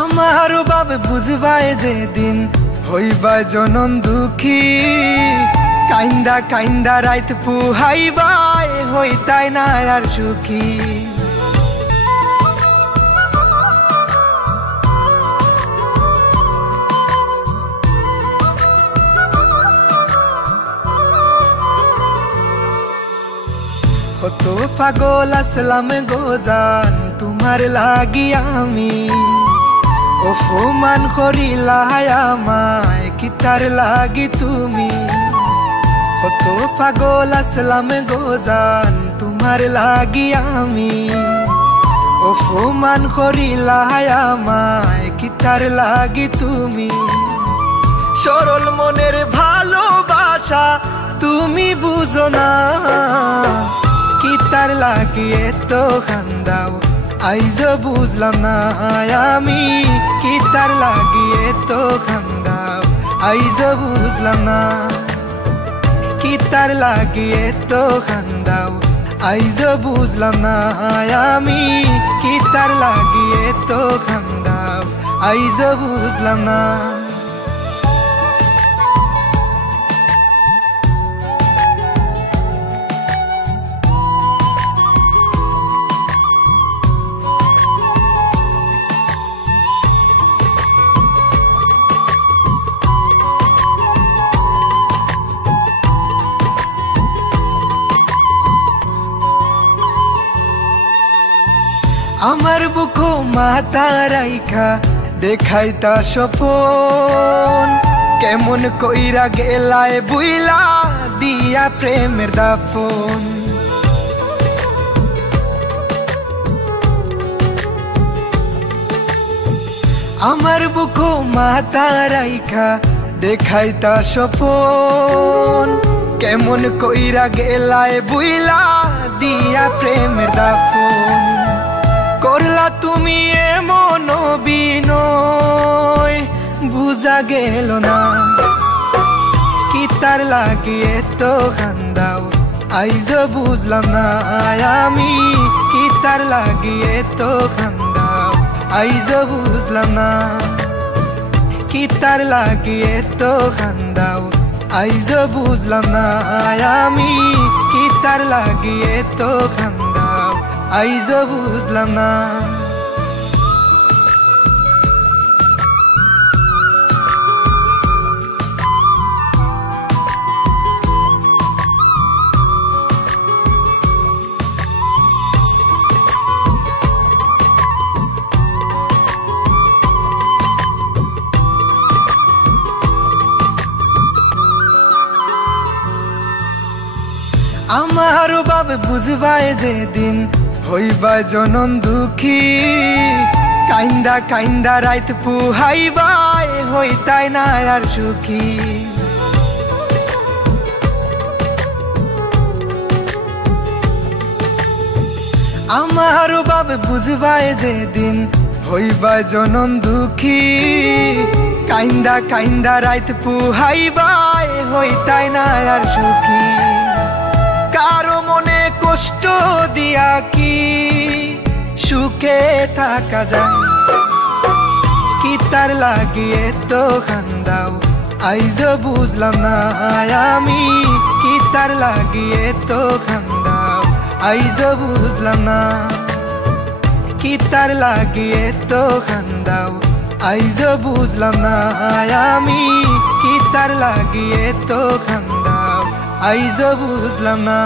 আমারও বাবে বুঝবাই যেদিন হইবা জনম দুঃখী কাইন্দা কাইন্দা রাইত পুহাইবাই হইতাই না আর সুখী কত পাগল আসলাম গোজান তোমার লাগি আমি অপমান করিলা আমায় কিতার লাগি তুমি কত পাগল আসলাম গোজান তোমার লাগি আমি অপমান করিলা আমায় কিতার লাগি তুমি সরল মনের ভালোবাসা তুমি বুঝো না কিতার লাগি এত খান্দাও আইজ বুঝলাম না আমি কিতার লাগি এত খান্দাও আইজ বুঝলাম না কিতার লাগি এত খান্দাও আইজ বুঝলাম না আমি কিতার লাগি এত খান্দাও আইজ বুঝলাম না আমার বুকো মাথা রাইখা দেখাইতা স্বপন কেমন কইরা গেলায় বুইলা দিয়া প্রেমের দাফন আমার বুকো মাথা রাইখা দেখাইতা স্বপন কেমন কইরা গেলায় বুইলা দিয়া প্রেমের দাফন করলা তুমি এমন বিনয় বুঝা গেল না কিতার লাগি এত খান্দাও আইজ বুঝলাম না আমি কিতার লাগি এত খান্দাও আইজ বুঝলাম না কিতার লাগি এত খান্দাও আইজ বুঝলাম না আমি কিতার লাগি এত খান্দাও আইজ বুঝলাম না আমারও বাবে বুঝবাই যেদিন হইবা জনম দুঃখী কাইন্দা কাইন্দা রাইত পুহাইবাই হইতাই না আর সুখী আমারও বাবে বুঝবাই যেদিন হইবা জনম দুঃখী কাইন্দা কাইন্দা রাইত পুহাইবাই হইতাই না আর সুখী কারো মনে কষ্ট দিয়া কি সুখে থাকা যায় কিতার লাগি এত খান্দাও আইজ বুঝলাম না আমি কিতার লাগি এত খান্দাও আইজ বুঝলাম না কিতার লাগি এত খান্দাও আইজ বুঝলাম না আমি কিতার লাগি এত খান্দাও আইজ বুঝলাম না।